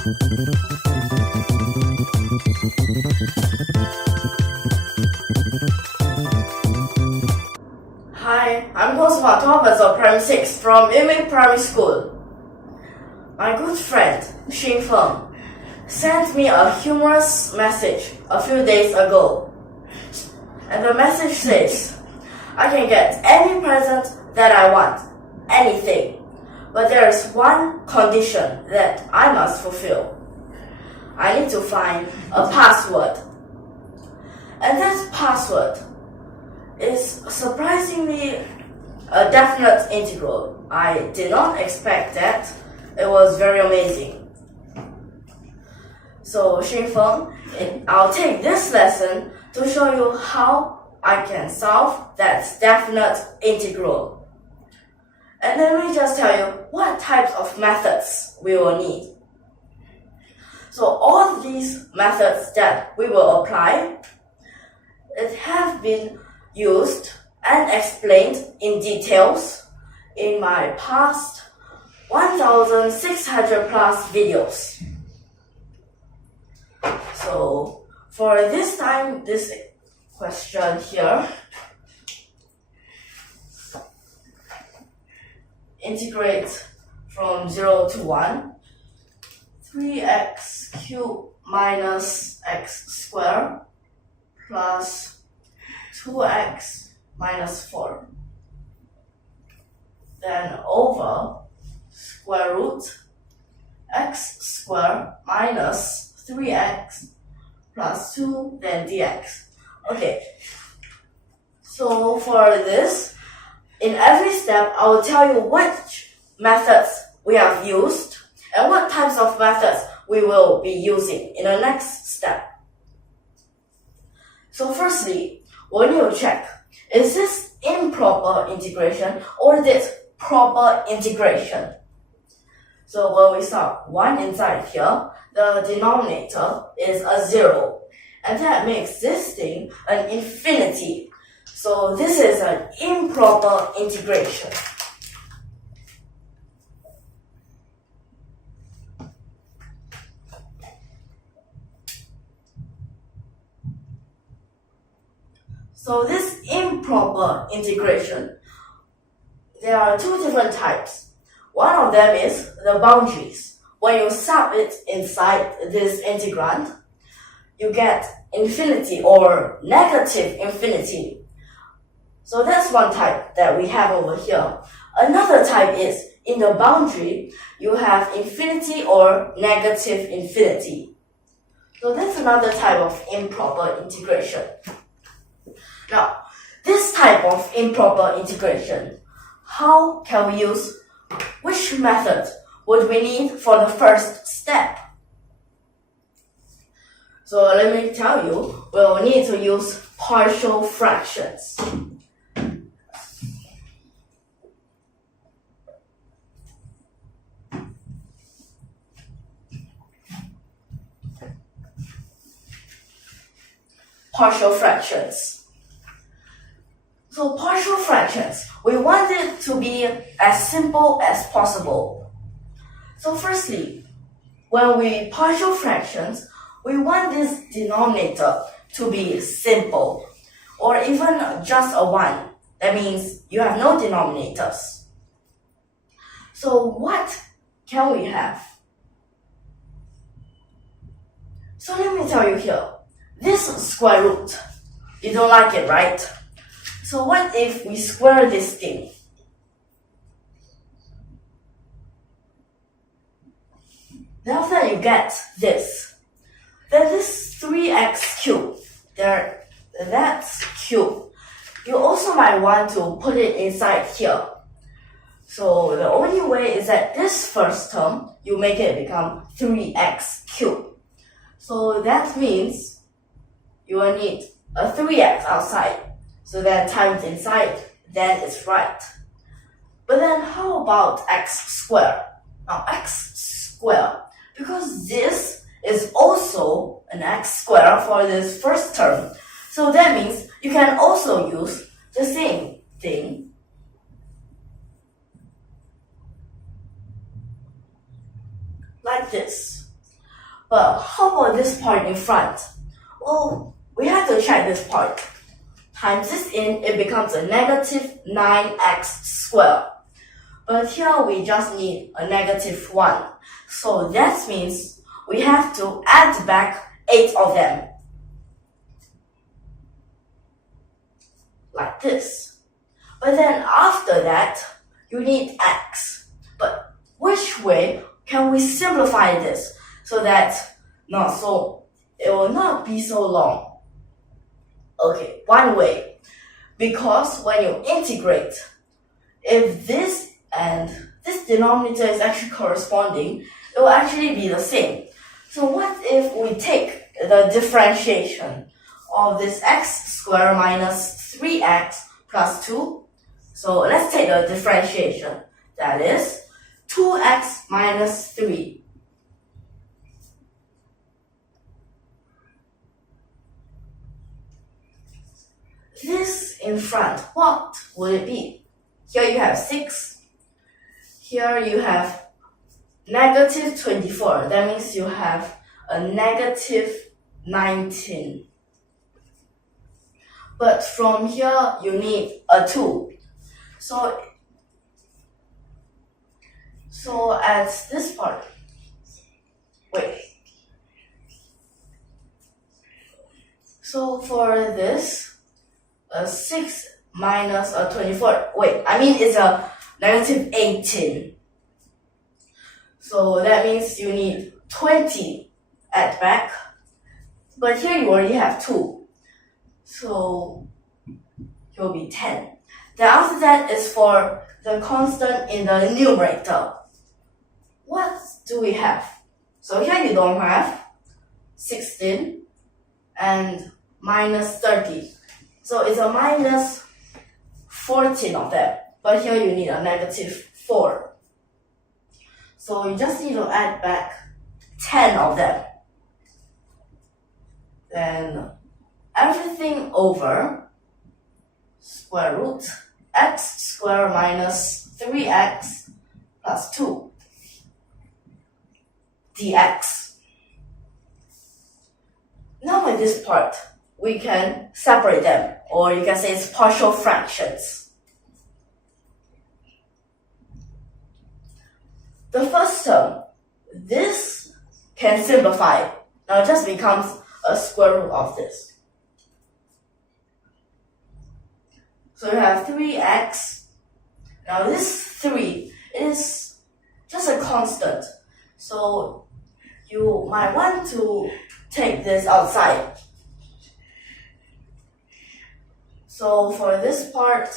Hi, I'm Cosma Thomas of Primary 6 from YUMIN Primary School. My good friend, Xin Feng, sent me a humorous message a few days ago. And the message says, I can get any present that I want, anything. But there is one condition that I must fulfill. I need to find a password. And that password is surprisingly a definite integral. I did not expect that. It was very amazing. So Xinfeng, I'll take this lesson to show you how I can solve that definite integral. And let me just tell you what types of methods we will need. So all these methods that we will apply, it have been used and explained in details in my past 1,600 plus videos. So for this time, this question here, integrate from 0 to 1, 3x cubed minus x squared plus 2x minus 4. Then over square root x squared minus 3x plus 2, then dx. Okay, so for this, in every step, I will tell you which methods we have used and what types of methods we will be using in the next step. So firstly, we need to check, is this improper integration or this proper integration? So when we start 1 inside here, the denominator is a 0, and that makes this thing an infinity. So this is an improper integration. So this improper integration, there are two different types. One of them is the boundaries. When you sub it inside this integrand, you get infinity or negative infinity. So that's one type that we have over here. Another type is, in the boundary, you have infinity or negative infinity. So that's another type of improper integration. Now, this type of improper integration, how can we use, which method would we need for the first step? So let me tell you, we'll need to use partial fractions. Partial fractions. So partial fractions, we want it to be as simple as possible. So firstly, when we partial fractions, we want this denominator to be simple, or even just a 1. That means you have no denominators. So what can we have? So let me tell you here, this square root, you don't like it, right? So what if we square this thing? Then after you get this, then this 3x cubed, that's cubed. You also might want to put it inside here. So the only way is that this first term, you make it become 3x cubed. So that means you will need a 3x outside. So then times inside, then it's right. But then how about x squared? Now x squared, because this is also an x squared for this first term. So that means you can also use the same thing. Like this. But how about this part in front? Well, we have to check this part. Times this in, it becomes a negative 9x squared. But here we just need a negative 1. So that means we have to add back 8 of them. Like this. But then after that, you need x. But which way can we simplify this so that it will not be so long? Okay, one way. Because when you integrate, if this and this denominator is actually corresponding, it will actually be the same. So what if we take the differentiation of this x squared minus 3x plus 2? So let's take the differentiation. That is 2x minus 3. This in front, what would it be? Here you have 6. Here you have negative 24. That means you have a negative 19. But from here, you need a 2. So at this part, wait. So for this, 6 minus 24, wait, I mean it's a negative 18. So that means you need 20 add back. But here you already have 2. So it will be 10. Then after that is for the constant in the numerator. What do we have? So here you don't have 16 and minus 30. So it's a minus 14 of them. But here you need a negative 4. So you just need to add back 10 of them. Then everything over square root x squared minus 3x plus 2 dx. Now in this part, we can separate them, or you can say it's partial fractions. The first term, this can simplify. Now it just becomes a square root of this. So you have 3x. Now this 3 is just a constant. So you might want to take this outside. So for this part,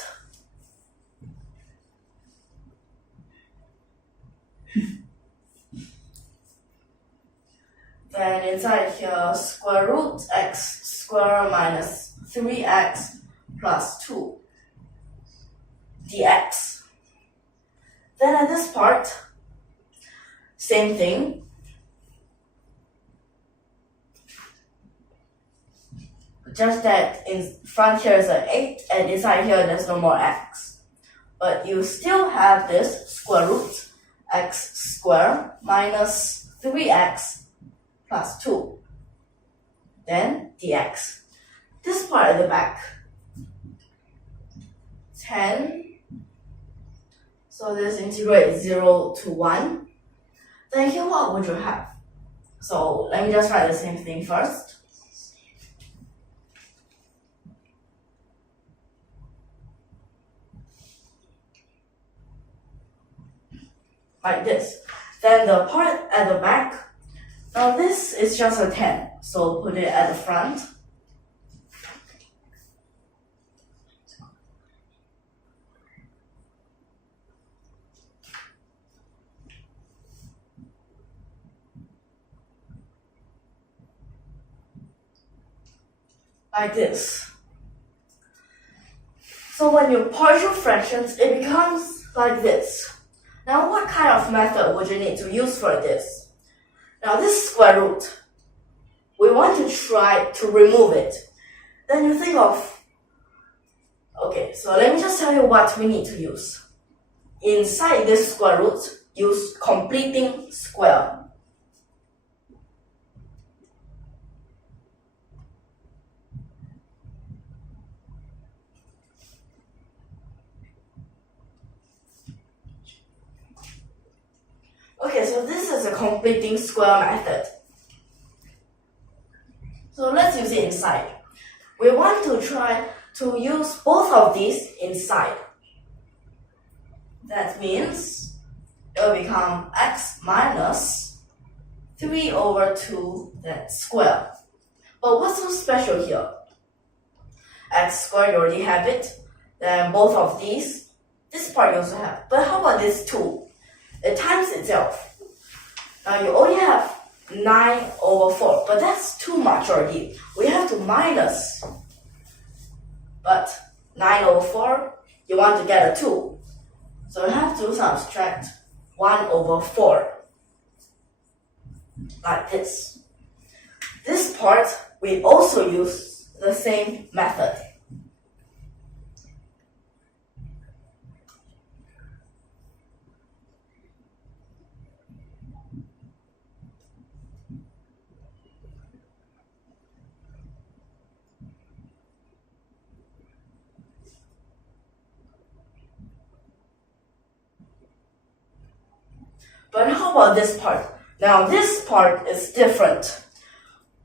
then inside here, square root x squared minus 3x plus 2 dx. Then at this part, same thing. Just that in front here is an 8 and inside here there's no more x. But you still have this square root x squared minus 3x plus 2. Then dx. This part at the back, 10. So this integrate 0 to 1. Then here what would you have? So let me just write the same thing first. Like this. Then the part at the back, now this is just a 10, so put it at the front. Like this. So when you partial fractions, it becomes like this. Now what kind of method would you need to use for this? Now this square root, we want to try to remove it. Then you think of, okay, so let me just tell you what we need to use. Inside this square root, use completing square. so this is a completing square method. So let's use it inside. We want to try to use both of these inside. That means it will become x minus 3 over 2 that square. But what's so special here? X squared, you already have it. Then both of these, this part you also have. But how about this 2? It times itself. Now you only have 9 over 4, but that's too much already. We have to minus. But 9 over 4, you want to get a 2. So you have to subtract 1 over 4. Like this. This part, we also use the same method. But how about this part? Now this part is different.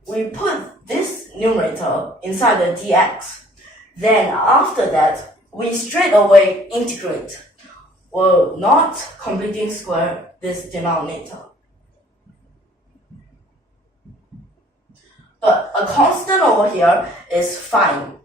We put this numerator inside the dx. Then after that, we straight away integrate. We're not completing square this denominator. But a constant over here is fine.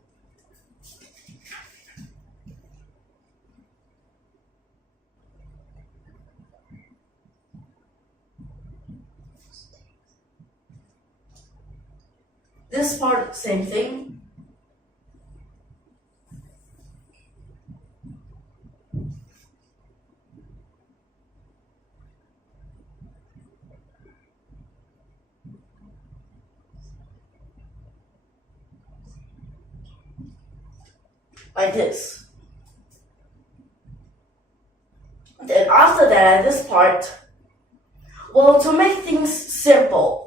This part, same thing. Like this. Then after that, this part, well, to make things simple,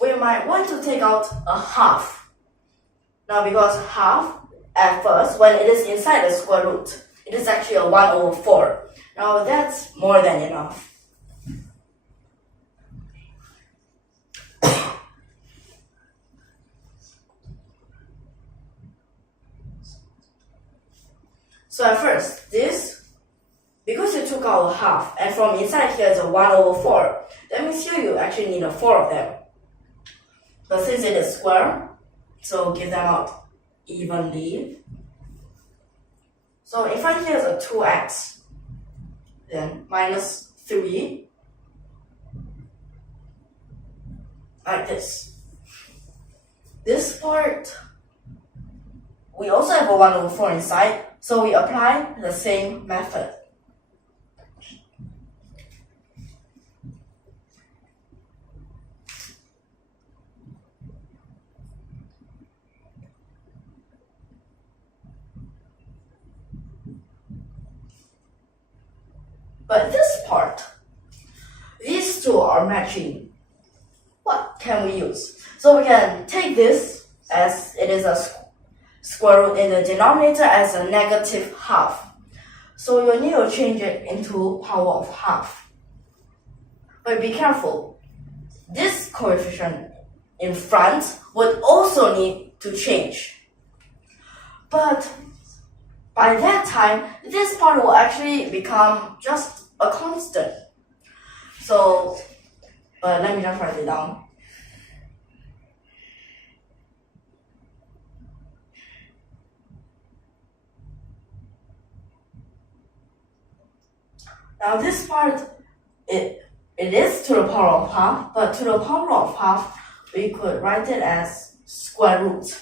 we might want to take out a half. Now because half, at first, when it is inside the square root, it is actually a 1 over 4. Now that's more than enough. So at first, this, because you took out a half, and from inside here is a 1 over 4, that means here you actually need a 4 of them. But since it is square, so give them out evenly. So in front here is a 2x, then minus 3, like this. This part, we also have a 1 over 4 inside, so we apply the same method. But this part, these two are matching. What can we use? So we can take this as it is a square root in the denominator as a negative half. So you need to change it into power of half. But be careful. This coefficient in front would also need to change. But by that time, this part will actually become just a constant. So, let me just write it down. Now this part, it is to the power of half, but to the power of half, we could write it as square root.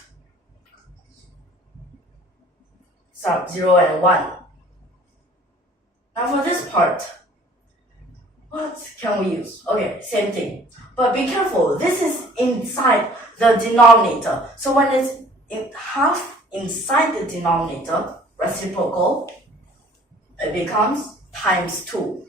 Sub 0 and 1. Now for this part, what can we use? Okay, same thing. But be careful, this is inside the denominator. So when it's in half inside the denominator, reciprocal, it becomes times 2.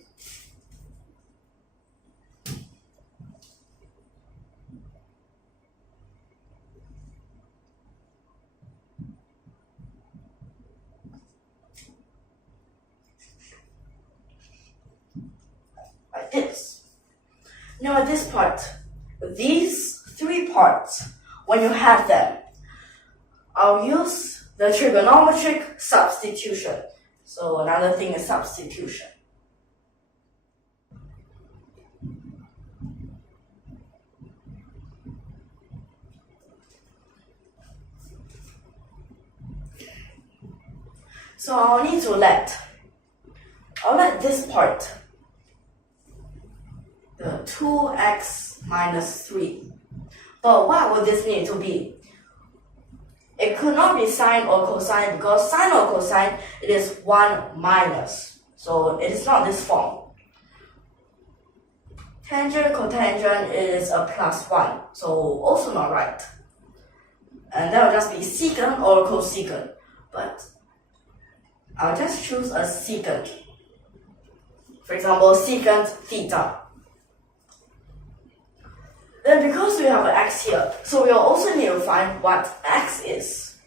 Like this. Now at this part, these three parts, when you have them, I'll use the trigonometric substitution. So another thing is substitution. So I'll let this part, the 2x minus 3. But what would this need to be? It could not be sine or cosine because sine or cosine, it is 1 minus. So it is not this form. Tangent, cotangent is a plus 1. So also not right. And that will just be secant or cosecant. But I'll just choose a secant. For example, secant theta. Then because we have an x here, so we'll also need to find what x is.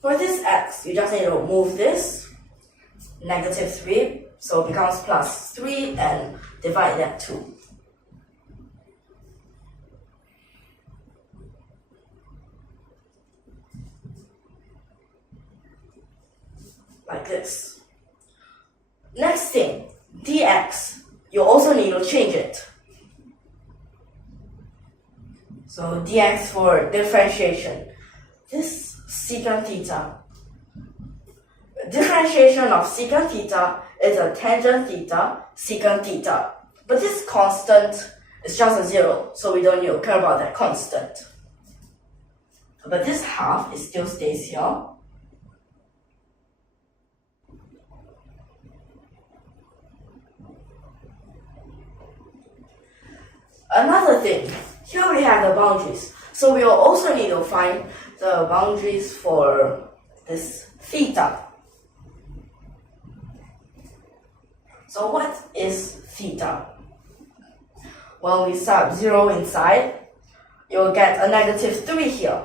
For this x, you just need to move this, negative 3, so it becomes plus 3 and divide that 2. Like this. Next thing, dx, you also need to change it. So dx for differentiation. This secant theta. Differentiation of secant theta is a tangent theta, secant theta. But this constant is just a 0, so we don't need to care about that constant. But this half, it still stays here. Another thing, here we have the boundaries. So we will also need to find the boundaries for this theta. So what is theta? When we sub 0 inside, you'll get a negative 3 here.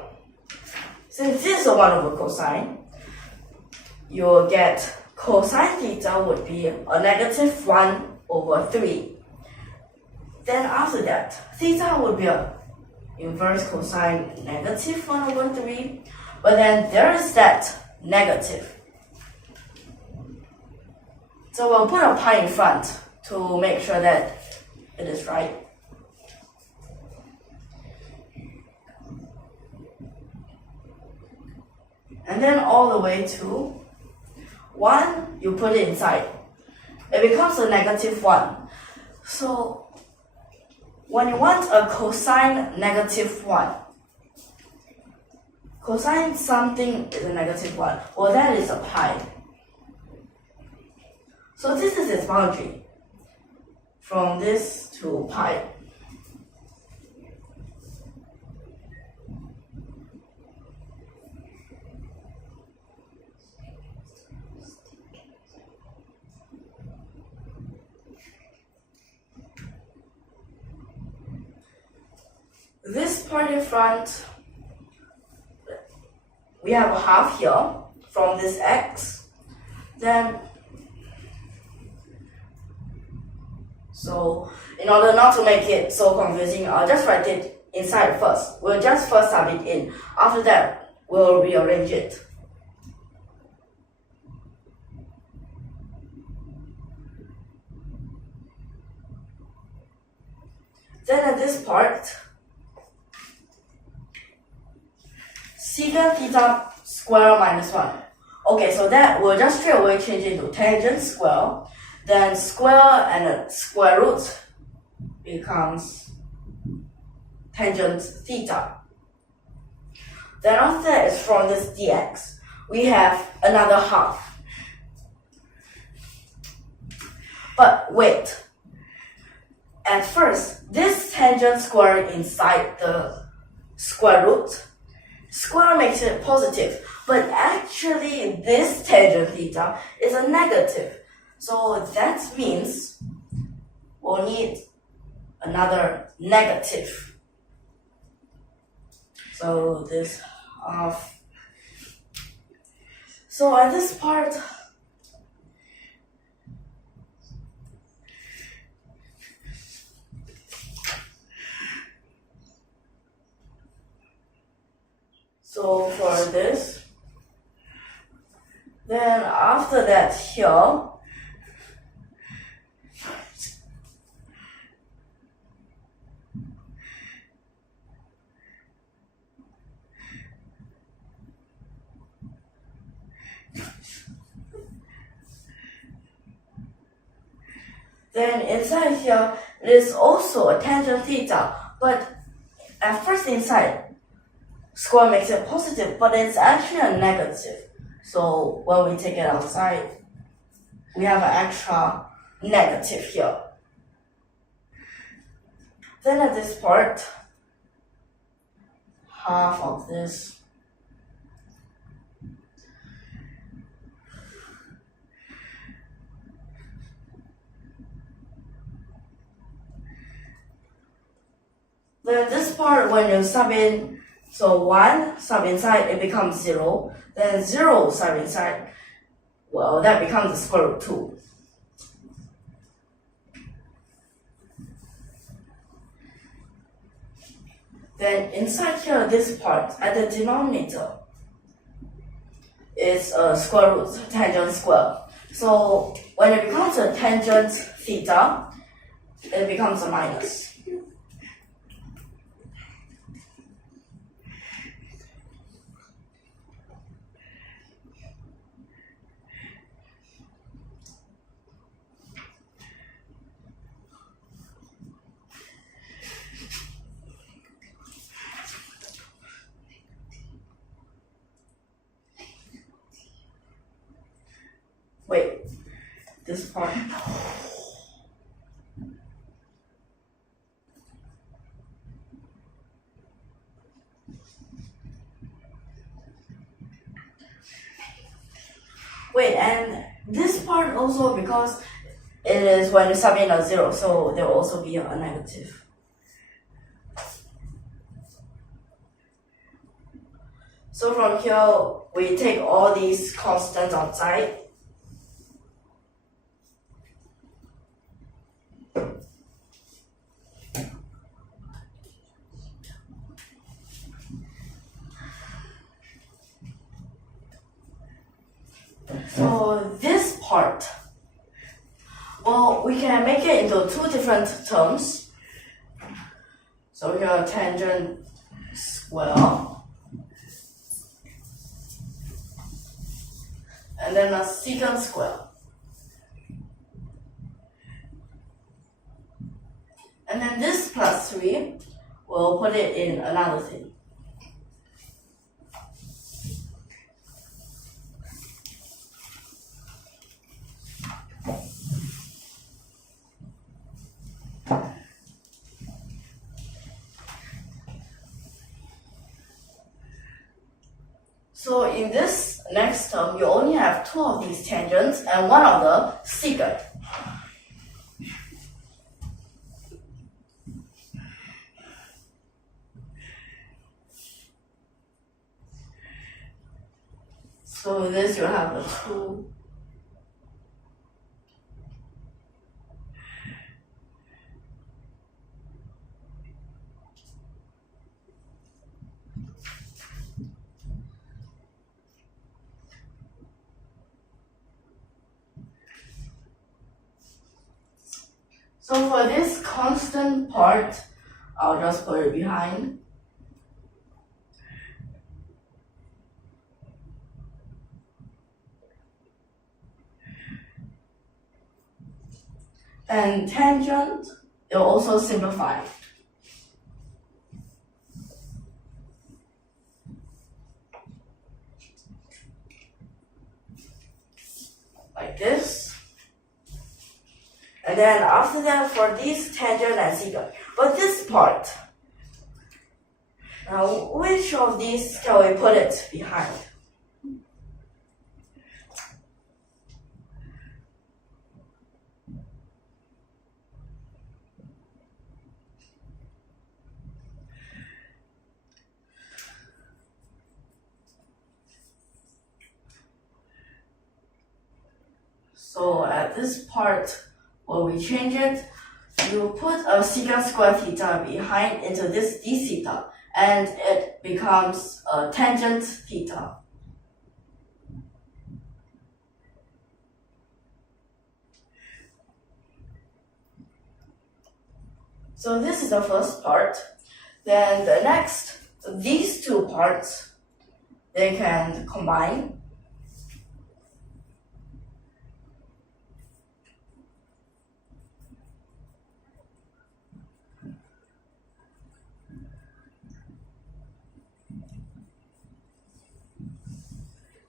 Since this is a 1 over cosine, you'll get cosine theta would be a negative 1 over 3. Then after that, theta would be a inverse cosine negative 1 over 3. But then there is that negative. So we'll put a pi in front to make sure that it is right. And then all the way to 1, you put it inside. It becomes a negative 1. So when you want a cosine negative 1, cosine something is a negative 1. Well, that is a pi. So this is its boundary. From this to pi. This part in front, we have a half here from this x. Then, so in order not to make it so confusing, I'll just write it inside first. We'll just first sub it in. After that, we'll rearrange it. Then at this part, secant theta square minus 1. Okay, so that we'll just straight away change it to tangent square. Then square and a square root becomes tangent theta. Then after that is from this dx, we have another half. But wait. At first, this tangent square inside the square root, square makes it positive, but actually this tangent theta is a negative. So that means we'll need another negative. So this half. So at this part, like this. Then after that here, then inside here, it is also a tangent theta, but at first inside, square makes it positive, but it's actually a negative. So when we take it outside, we have an extra negative here. Then at this part, half of this. Then this part, when you sub in, so 1 sub inside, it becomes 0. Then 0 sub inside, well, that becomes the square root 2. Then inside here, this part, at the denominator, is a square root tangent square. So when it becomes a tangent theta, it becomes a minus. Wait, this part. Wait, and this part also, because it is when you sub in a 0, so there will also be a negative. So from here, we take all these constants outside. So this part, well, we can make it into two different terms. So here, tangent square, and then a secant square. And then this plus 3, we'll put it in another thing. So in this next term, you only have 2 of these tangents and 1 of the secant. So this you have the 2. So for this constant part, I'll just put it behind. And tangent, it will also simplify. Like this. And then after that, for these tangent and secant. But this part, now which of these can we put it behind? So at this part, when we change it, you put a secant square theta behind into this d theta, and it becomes tangent theta. So this is the first part. Then the next, these two parts, they can combine.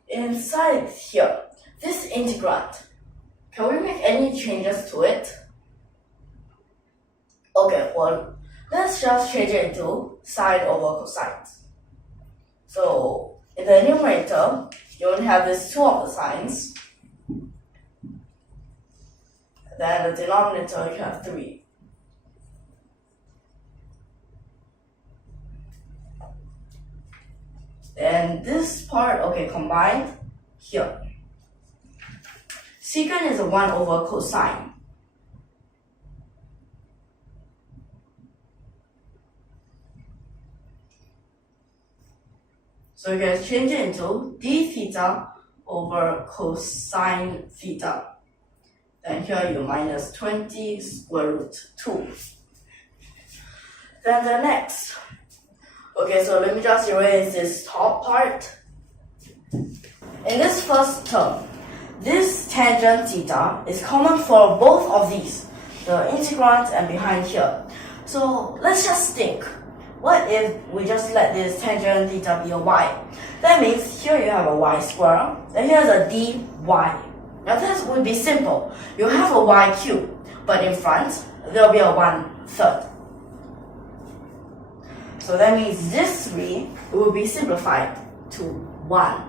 Inside here, this integrand, can we make any changes to it? Okay, well, let's just change it into sine over cosine. So in the numerator, you only have this 2 of the sines. Then the denominator, you have 3. Then this part, okay, combined here. Secant is a 1 over cosine. So you can change it into d theta over cosine theta. Then here you minus 20 square root 2. Then the next. Okay, so let me just erase this top part. In this first term, this tangent theta is common for both of these, the integrand and behind here. So let's just think. What if we just let this tangent theta be a y? That means here you have a y square, then here's a dy. Now this would be simple. You have a y cube, but in front, there'll be a 1/3. So that means this 3 will be simplified to 1.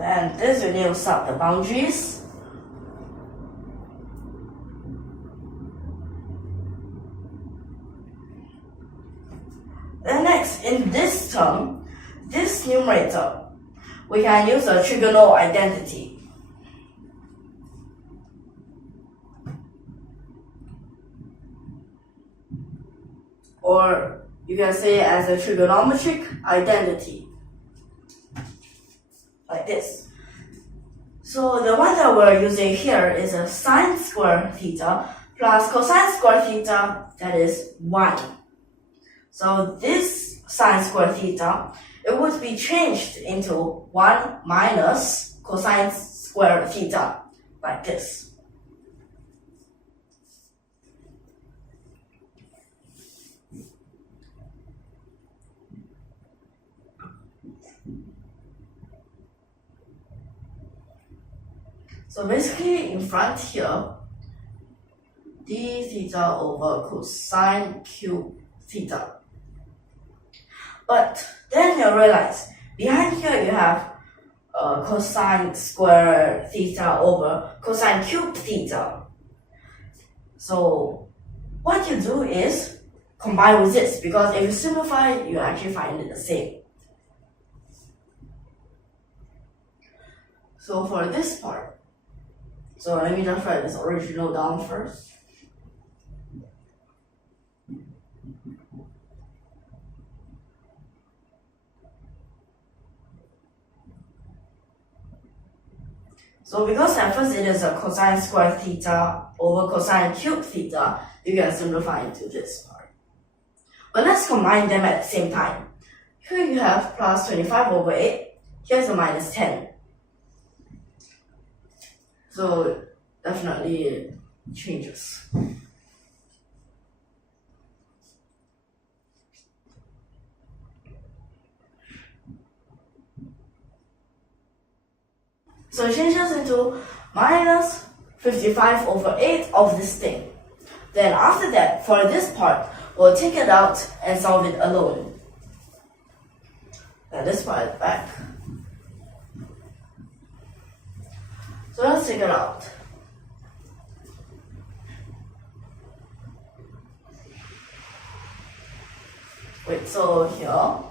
And this renews up the boundaries. Then next, in this term, this numerator, we can use a trigonal identity. Or you can say as a trigonometric identity, like this. So the one that we're using here is a sine square theta plus cosine square theta, that is 1. So this sine square theta, it would be changed into 1 minus cosine square theta, like this. So basically in front here, d theta over cosine cube theta. But then you realize, behind here you have cosine square theta over cosine cube theta. So what you do is combine with this, because if you simplify, you actually find it the same. So for this part, so let me just write this original down first. So because at first it is a cosine square theta over cosine cube theta, you can simplify into this part. But let's combine them at the same time. Here you have plus 25 over 8. Here's a minus 10. So definitely it changes. So it changes into minus 55 over 8 of this thing. Then after that, for this part, we'll take it out and solve it alone. Then this part is back. So let's take it out. Wait, so here.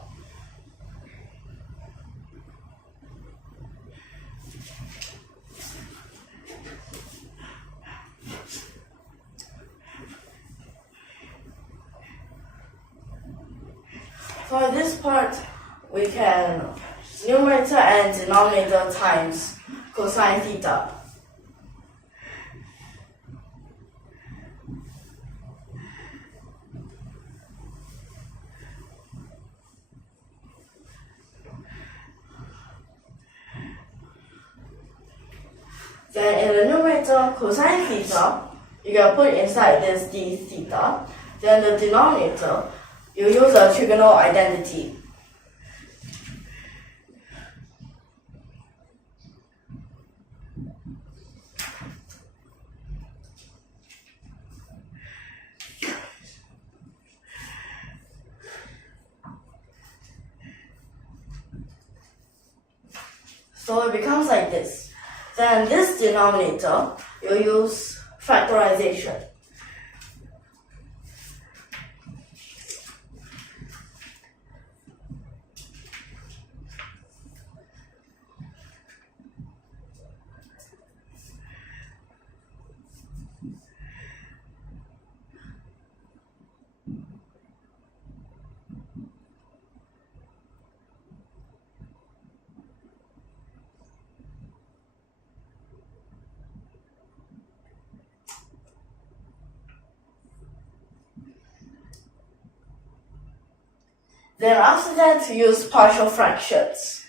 For this part, we can numerator and denominator times cosine theta. Then in the numerator, cosine theta, you can put inside this d theta. Then the denominator, you use a trigonal identity. So it becomes like this. Then this denominator, you use factorization. Then after that, use partial fractions.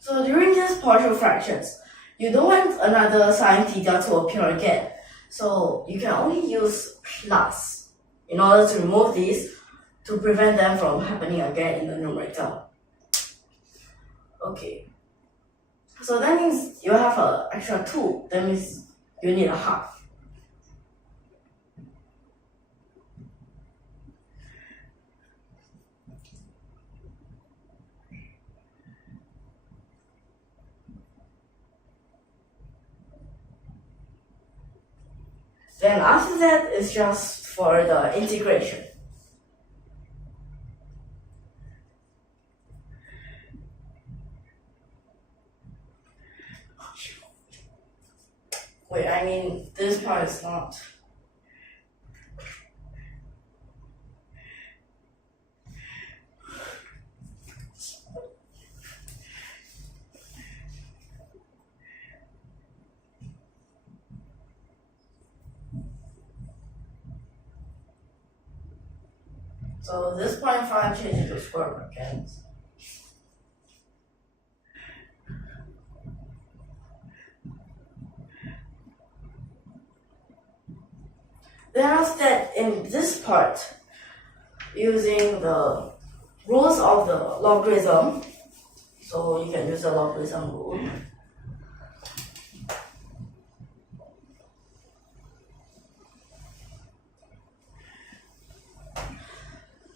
So during these partial fractions, you don't want another sine theta to appear again. So you can only use plus in order to remove these to prevent them from happening again in the numerator. Okay. So that means you have an extra 2. That means you need a half. Then after that, it's just for the integration. Wait, I mean, this part is not. So this 0.5 changes to square brackets. Then after that, in this part, using the rules of the logarithm, so you can use the logarithm rule.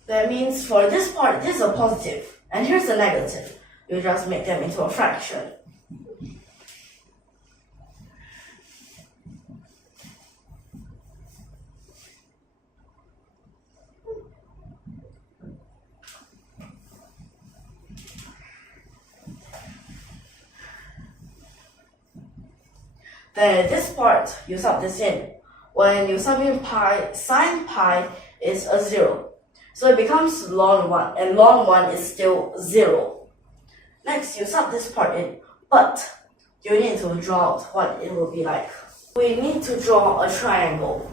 That means for this part, this is a positive, and here's a negative. You just make them into a fraction. Then this part, you sub this in. When you sub in pi, sine pi is a 0. So it becomes ln 1, and ln 1 is still 0. Next, you sub this part in, but you need to draw out what it will be like. We need to draw a triangle.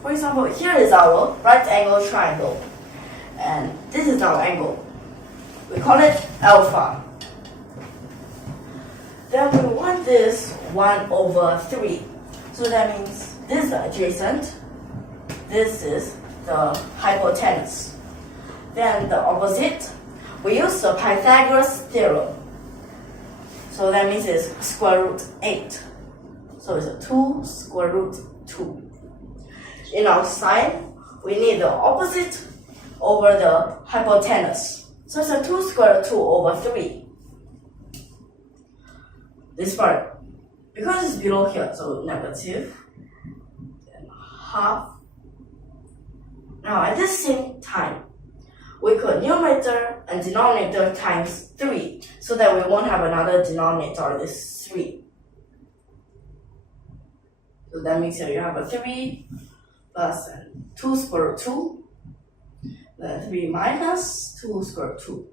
For example, here is our right angle triangle, and this is our angle. We call it alpha. Then we want this 1/3. So that means this is adjacent, this is the hypotenuse. Then the opposite, we use the Pythagoras theorem. So that means it's square root 8. So it's a 2 square root 2. In our sine, we need the opposite over the hypotenuse. So it's a 2 square root 2/3. This part, because it's below here, so negative, then half. Now at the same time, we could numerator and denominator times 3, so that we won't have another denominator, this 3. So that means here you have a 3 plus 2 square root 2, then 3 minus 2 square root 2.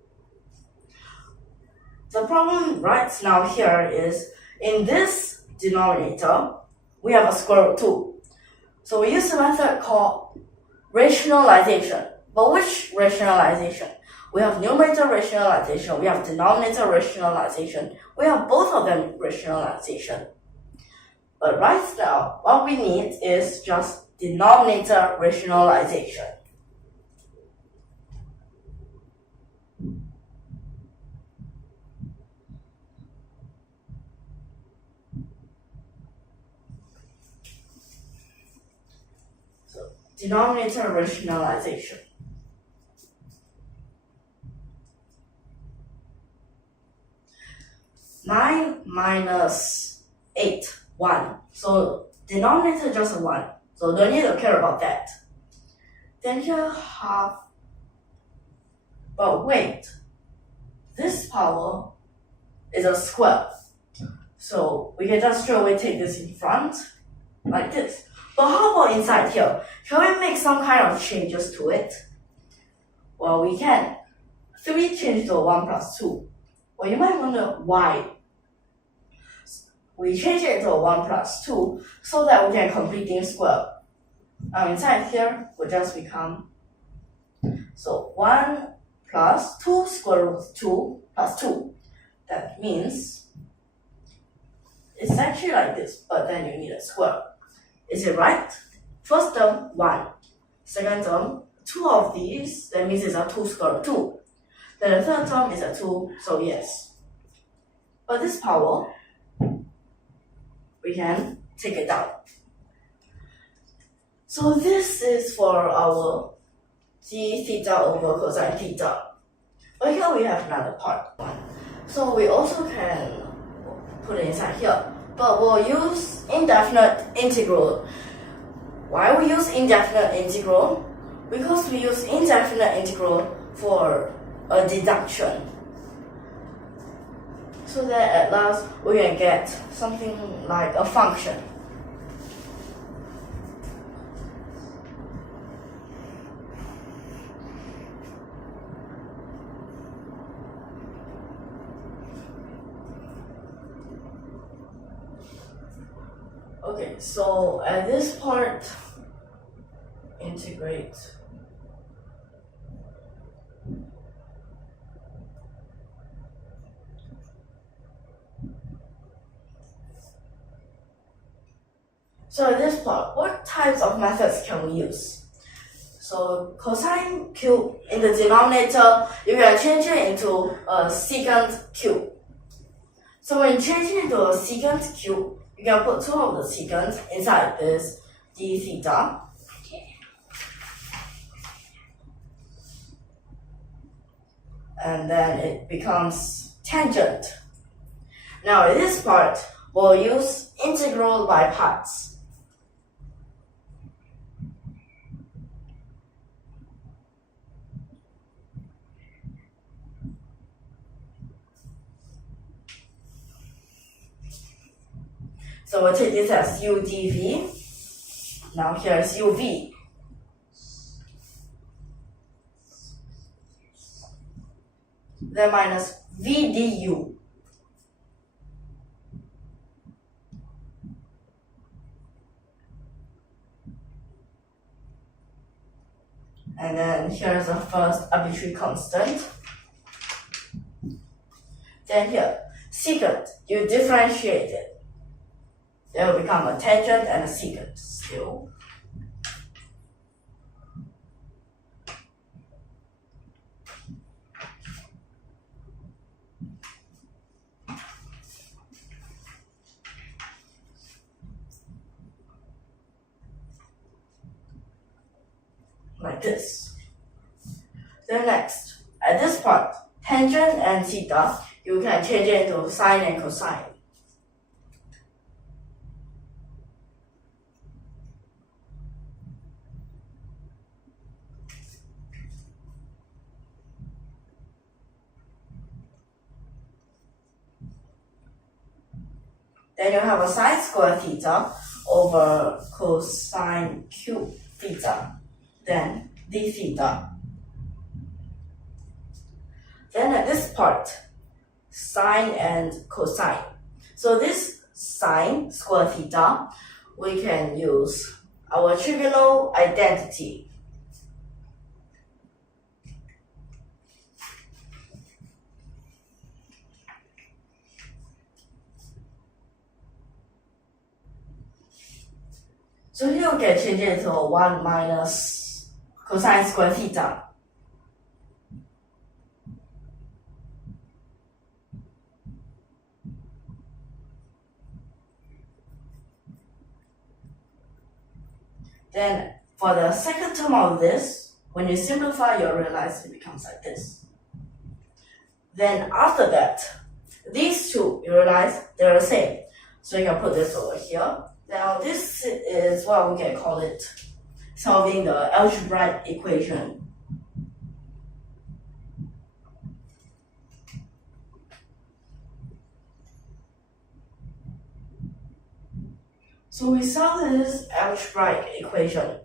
The problem right now here is, in this denominator, we have a square root 2. So we use a method called rationalization. But which rationalization? We have numerator rationalization, we have denominator rationalization, we have both of them rationalization. But right now, what we need is just denominator rationalization. So, denominator rationalization. Nine minus 8, 1. So denominator just 1. So don't need to care about that. Then here half. But wait, this power is a square. So we can just straight away take this in front, like this. But how about inside here? Can we make some kind of changes to it? Well, we can. 3 change to 1 plus 2. Well, you might wonder why. We change it to 1 plus 2 so that we can complete things square. Now inside here will just become, so 1 plus 2 square root 2 plus 2. That means it's actually like this, but then you need a square. Is it right? First term, 1. Second term, 2 of these, that means it's a 2 square root 2. Then the third term is a 2, so yes. But this power, we can take it down. So this is for our d theta over cosine theta. But here we have another part 1. So we also can put it inside here. But we'll use indefinite integral. Why we use indefinite integral? Because we use indefinite integral for a deduction. So that at last we can get something like a function. Okay, so at this part, integrate. So at this part, what types of methods can we use? So cosine cube in the denominator, you can change it into a secant cube. So when changing into a secant cube, you can put 2 of the secants inside this d theta. And then it becomes tangent. Now in this part, we'll use integral by parts. So we'll take this as u dv. Now here's uv. Then minus v du. And then here's the first arbitrary constant. Then here, secant, you differentiate it. It will become a tangent and a secant still. Like this. Then next, at this part, tangent and theta, you can change it into sine and cosine. Then you have a sine square theta over cosine cube theta. Then d theta. Then at this part, sine and cosine. So this sine square theta, we can use our trigonal identity. So here we can change it to 1 minus cosine square theta. Then for the second term of this, when you simplify, you'll realize it becomes like this. Then after that, these two, you realize they're the same. So you can put this over here. Now this is what we can call it solving the algebraic equation. So we solve this algebraic equation.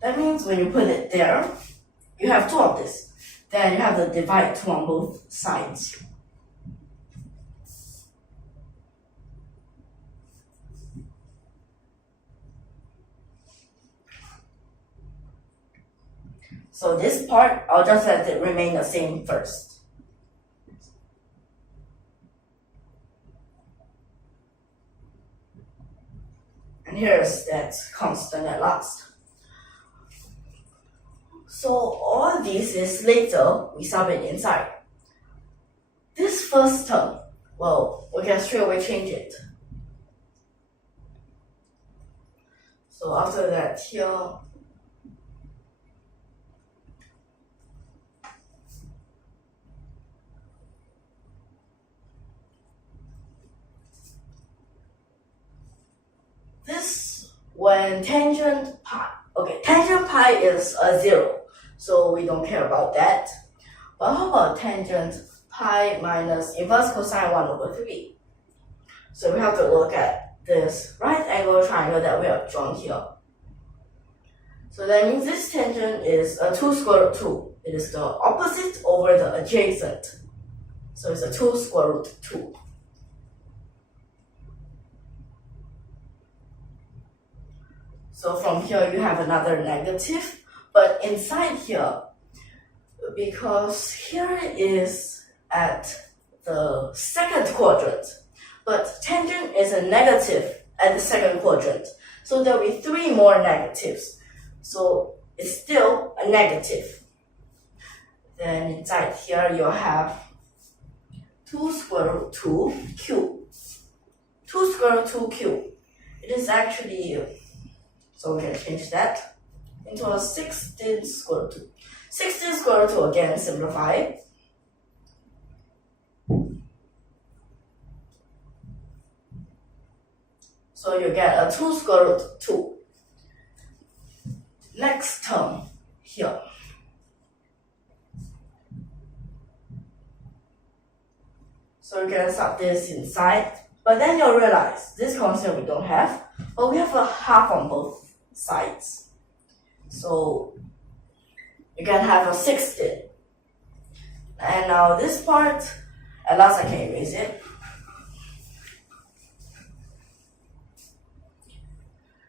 That means when you put it there, you have two of this. Then you have to divide 2 on both sides. So this part, I'll just let it remain the same first. And here's that constant at last. So all this is later, we solve it inside. This first term, well, we can straight away change it. So after that here, this when tangent pi, okay, tangent pi is a 0, so we don't care about that. But how about tangent pi minus inverse cosine 1 over 3? So we have to look at this right angle triangle that we have drawn here. So that means this tangent is a 2 square root 2. It is the opposite over the adjacent. So it's a 2 square root 2. So from here you have another negative, but inside here, because here is at the second quadrant, but tangent is a negative at the second quadrant. So there will be 3 more negatives. So it's still a negative. Then inside here you have 2 square root 2 cube. 2 square root 2 cube. It is actually, so we can change that into a 16 square root 2. 16 square root 2 again, simplify. So you get a 2 square root 2. Next term here. So you can start this inside, but then you'll realize this constant we don't have, but we have a half on both sides. So you can have a 16. And now this part, at last I can erase it.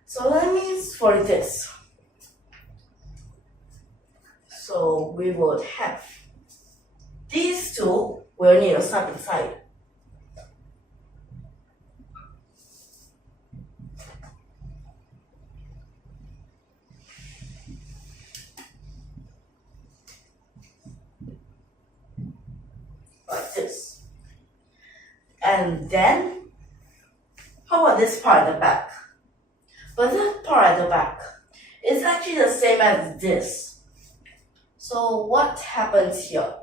So that means for this, so we would have these two will need to start inside. Like this. And then, how about this part at the back? But that part at the back is actually the same as this. So what happens here?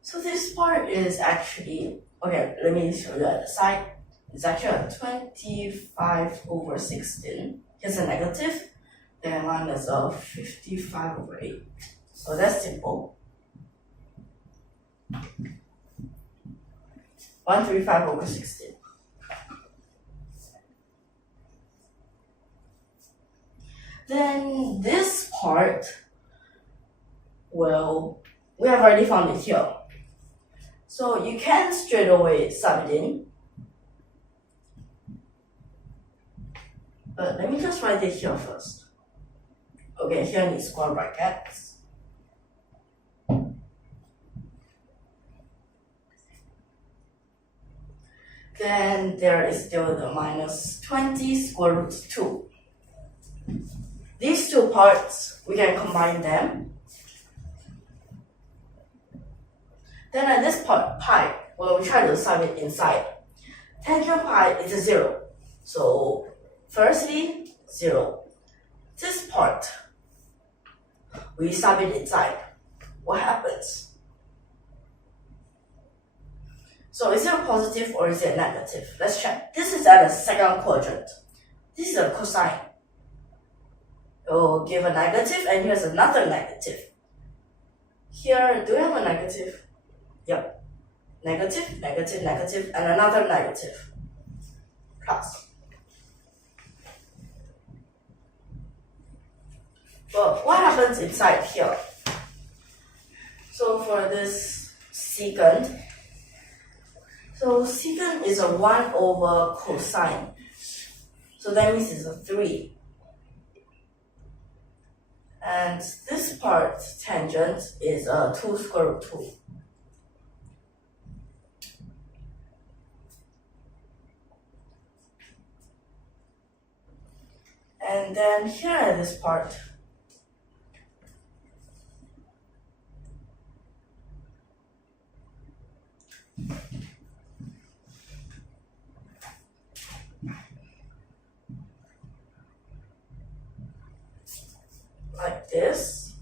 So this part is actually, okay, let me show you at the side. It's actually a 25 over 16. Here's a negative. Then minus a 55 over 8. So that's simple. 135 over 16. Then this part, well, we have already found it here. So you can straight away sub it in. But let me just write it here first. Okay, here needs square brackets. Then there is still the minus 20 square root 2. These two parts, we can combine them. Then at this part, pi, well, we try to sub it inside. Tangent pi is 0. So firstly, 0. This part, we sub it inside. What happens? So is it a positive or is it negative? Let's check. This is at the second quadrant. This is a cosine. It will give a negative, and here's another negative. Here, do we have a negative? Yep. Negative, negative, negative, and another negative. Plus. But what happens inside here? So for this secant, so secant is a 1 over cosine. So that means it's a 3. And this part, tangent, is a 2 square root 2. And then here at this part, like this.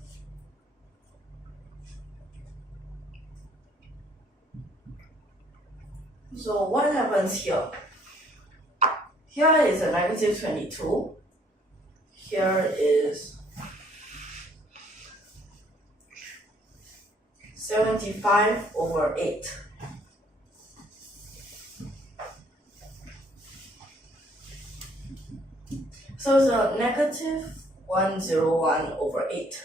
So what happens here? Here is a negative 22. Here is 75 over 8. So it's a negative 101 over 8.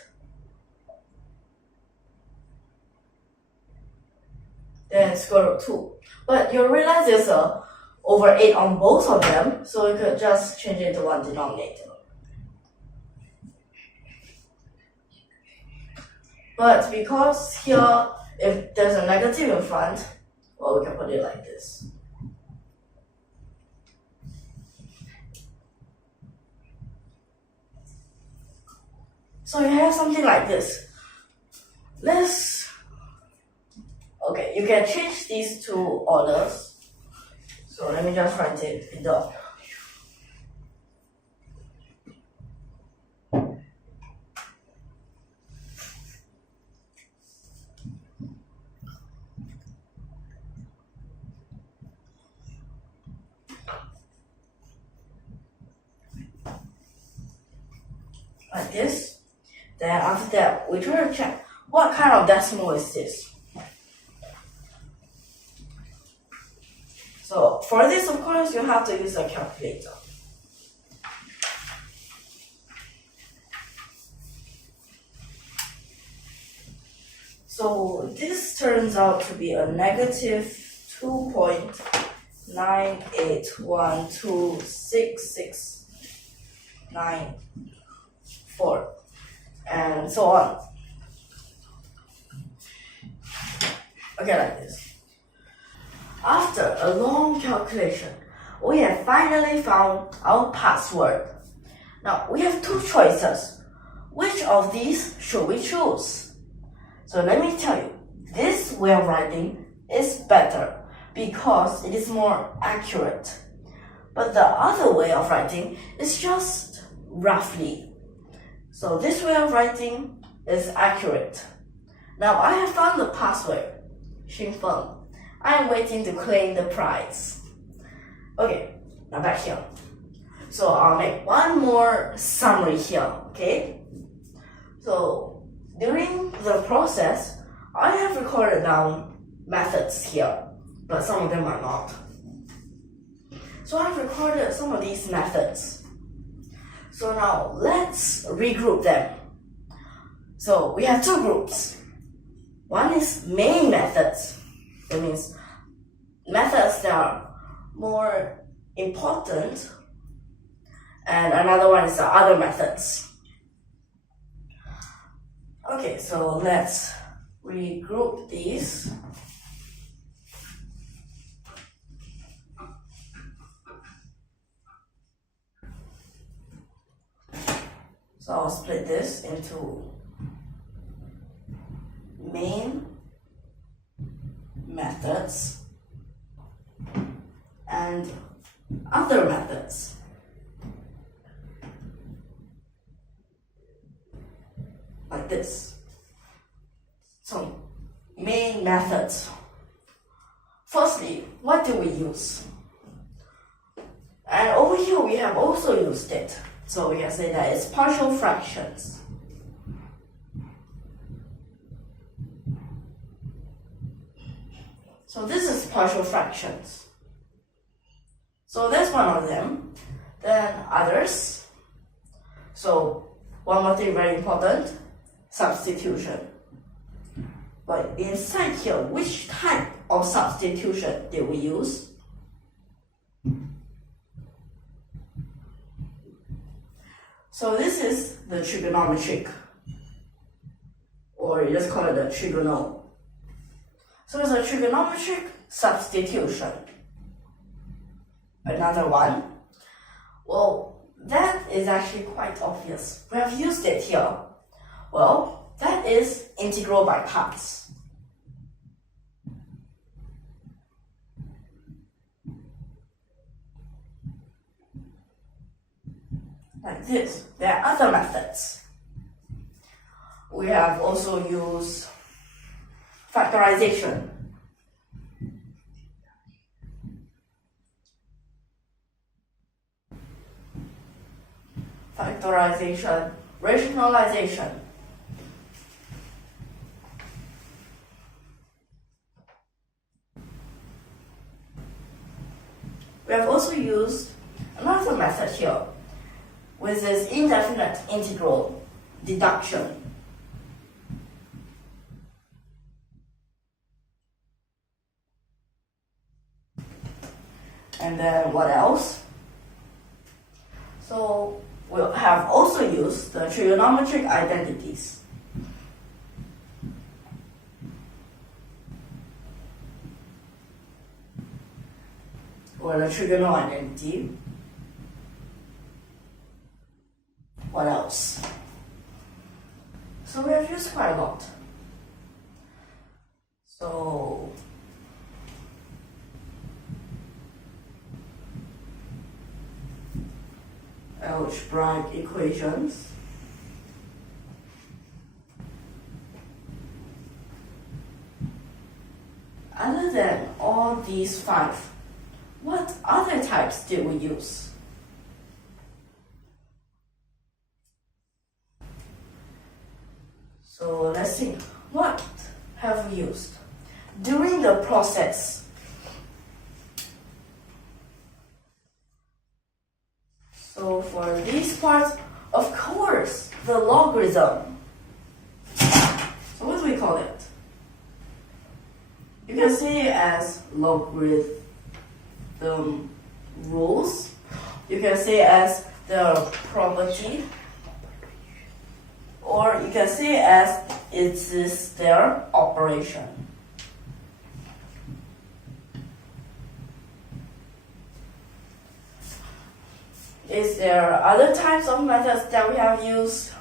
Then square root 2. But you realize there's a over 8 on both of them, so you could just change it to one denominator. But because here, if there's a negative in front, well, we can put it like this. So you have something like this. Okay, you can change these two orders. So let me just write it in the like this. Then after that, we try to check what kind of decimal is this. So for this, of course, you have to use a calculator. So this turns out to be a negative 2.9812669 and so on. Okay, like this. After a long calculation, we have finally found our password. Now, we have two choices. Which of these should we choose? So let me tell you, this way of writing is better because it is more accurate. But the other way of writing is just roughly. So this way of writing is accurate. Now I have found the password, Xingfeng. I am waiting to claim the prize. Okay, now back here. So I'll make one more summary here, okay? So during the process, I have recorded down methods here. but some of them are not. So I've recorded some of these methods. So now let's regroup them. So we have two groups. One is main methods. That means methods that are more important, and another one is the other methods. Okay, so let's regroup these. So I'll split this into main methods and other methods. Like this. So, main methods. Firstly, what do we use? And over here we have also used it. So we can say that it's partial fractions. So this is partial fractions. So that's one of them. Then others. So one more thing very important, substitution. But inside here, which type of substitution did we use? So this is the trigonometric, or you just call it the trigonal. So it's a trigonometric substitution. Another one, well, that is actually quite obvious. We have used it here. Well, that is integral by parts. Like this. There are other methods. We have also used factorization. Factorization, rationalization. We have also used another method here, which is indefinite integral deduction. And then what else? So we have also used the trigonometric identities. Or the trigonal identity. What else? So we have used quite a lot. So algebraic equations. Other than all these five, what other types did we use? So let's think, what have we used during the process? So for these parts, of course, the logarithm. So what do we call it? You can say it as logarithm rules. You can say it as the property. Or you can say it as it is their operation. Is there other types of methods that we have used?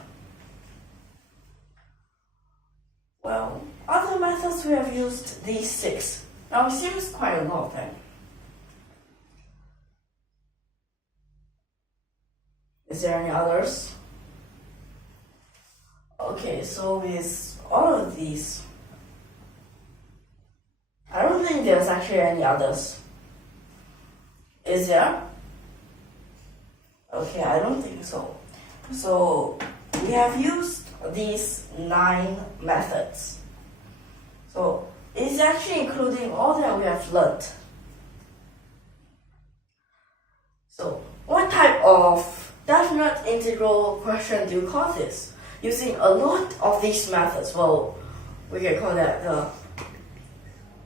Well, other methods we have used these six. Now it seems quite a lot of them. Is there any others? Okay, so with all of these, I don't think there's actually any others. Is there? Okay, I don't think so. So we have used these 9 methods. So is actually including all that we have learned. So, what type of definite integral question do you call this? Using a lot of these methods, well, we can call that the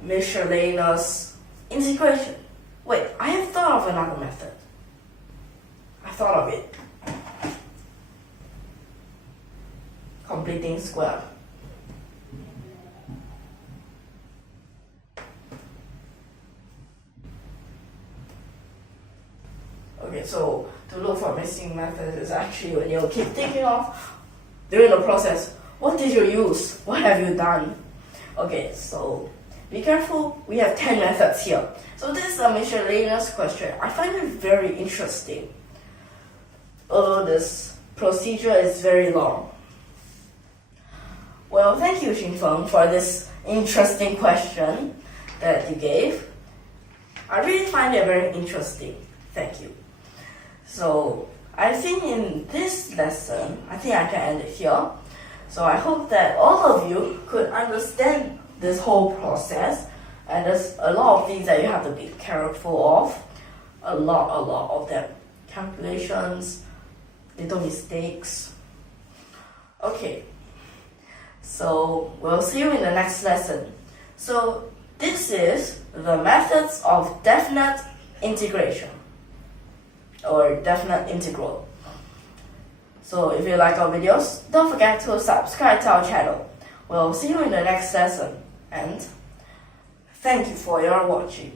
miscellaneous integration. Wait, I have thought of another method. I thought of it. Completing square. Okay, so to look for missing methods is actually when you keep thinking of during the process, what did you use? What have you done? Okay, so be careful, we have 10 methods here. So this is a miscellaneous question. I find it very interesting. Although this procedure is very long. Well, thank you, Xinfeng, for this interesting question that you gave. I really find it very interesting. Thank you. So, I think in this lesson, I think I can end it here. So I hope that all of you could understand this whole process, and there's a lot of things that you have to be careful of. A lot of them. Calculations, little mistakes. Okay. So we'll see you in the next lesson. So this is the methods of definite integration or definite integral. So if you like our videos, don't forget to subscribe to our channel. We'll see you in the next lesson, and thank you for your watching.